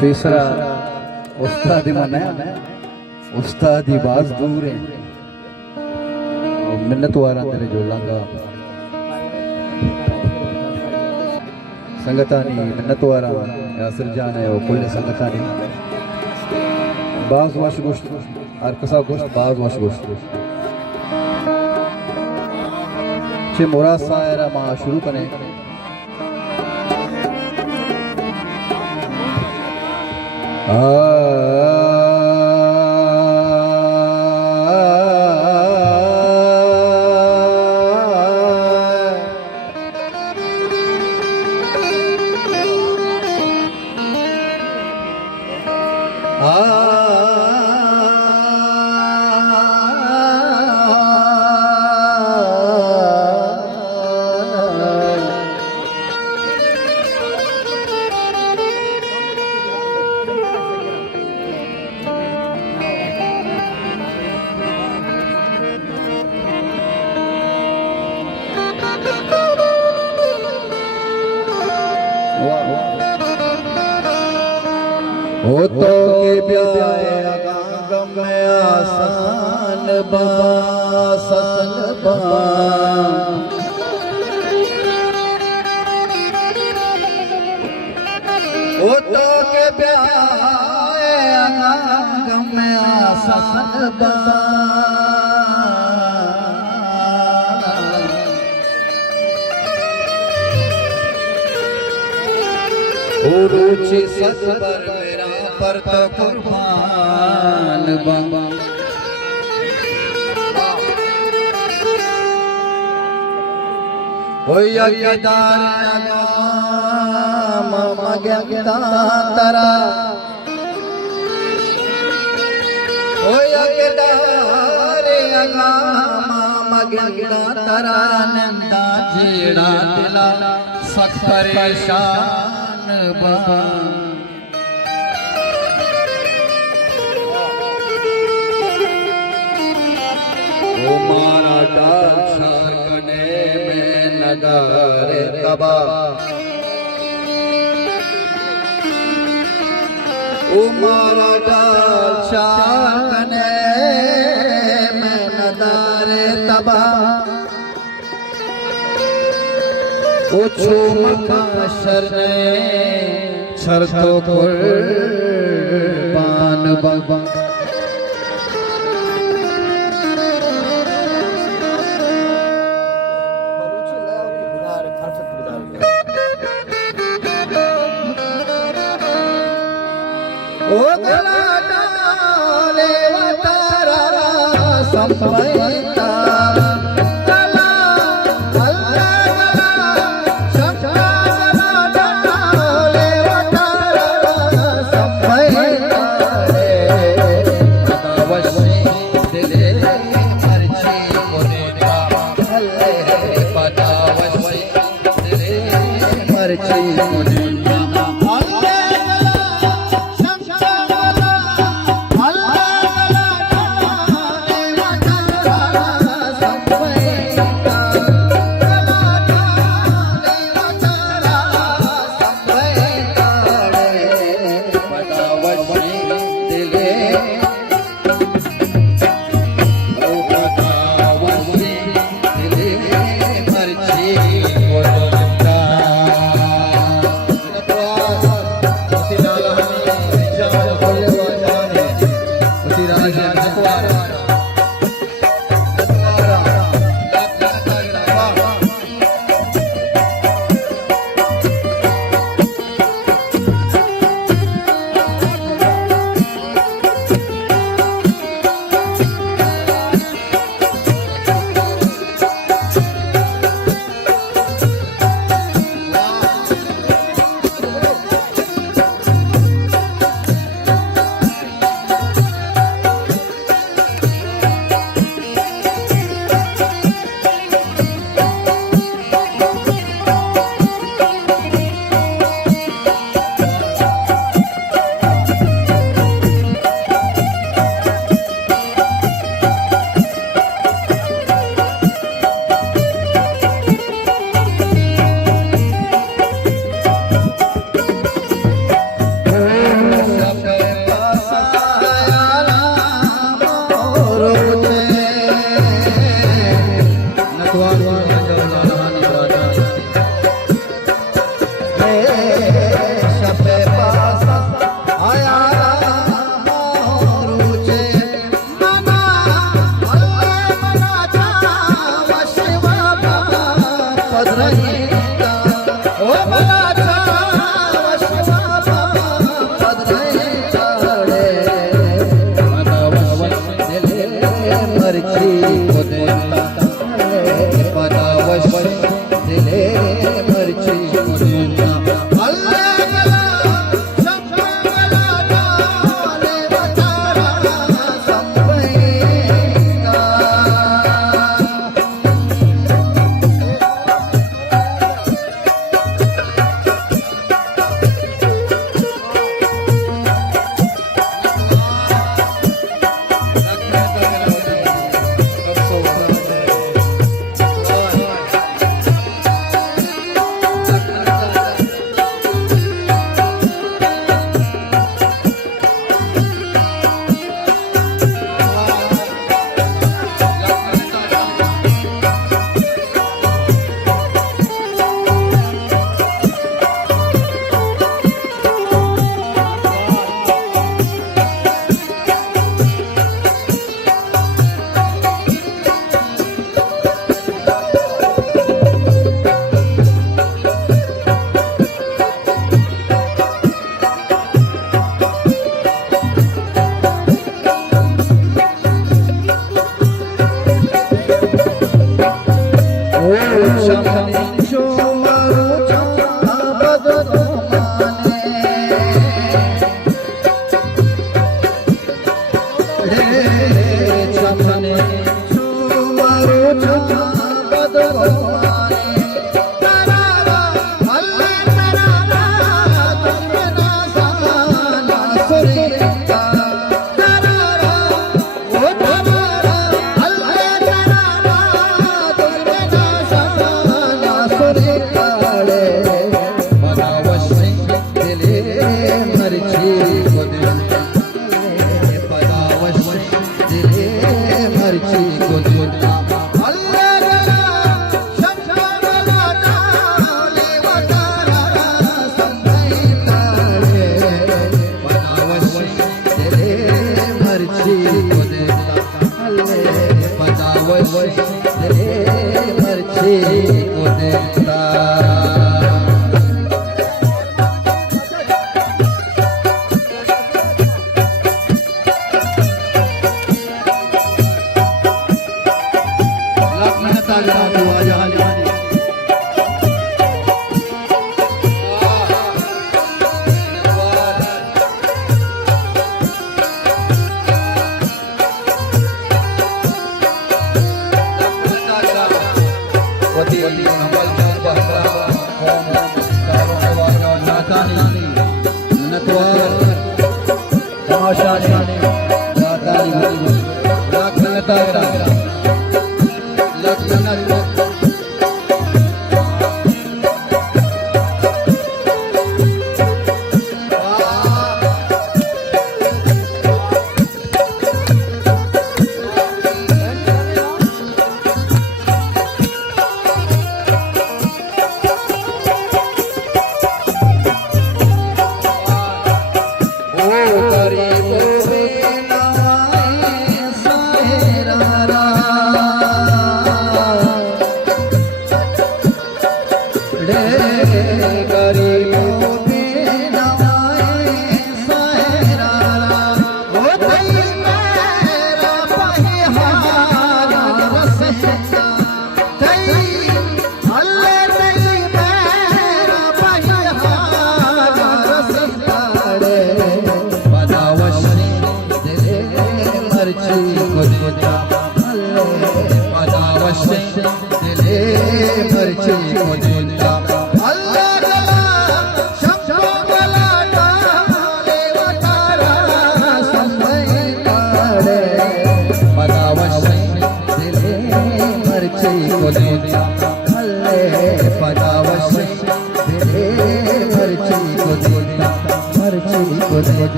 तीसरा उस्तादी मने उस्तादी बाज दूर है मिन्नत वारा तेरे जोड़ांगा संगतानी मिन्नत वारा यासिर जान है वो कुल संगतानी बाज वाश गोश्त अरकसा गोश्त बाज वाश गोश्त चे मोरा सायरा मा शुरू कने हो तो के प्यारे गम में आसान बासन बा हो तो के प्यारे गम में आसान बा रुचि सतबर मेरा पर तो कुर्बान बा होय अगदार मगदा तरा होय अगदार मगदा तरा नंदा जेड़ा दिला सख परेशान बा ओ मारा डाल छार कने में नगारे तबा ओ मारा डाल छार कने में नगारे तबा ओ छूम का शरने छर तो कुर्बान बाबा ओ गला डाले वतारा संपैता शपे पासा आया रुचे मना मनाचा वशिवा पदरहिता ओ मनाचा वशिवा पदरहिता रे पदावश दिले मरची को देता पदावश दिले मरची को देता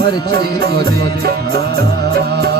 मर्ची को दे दिया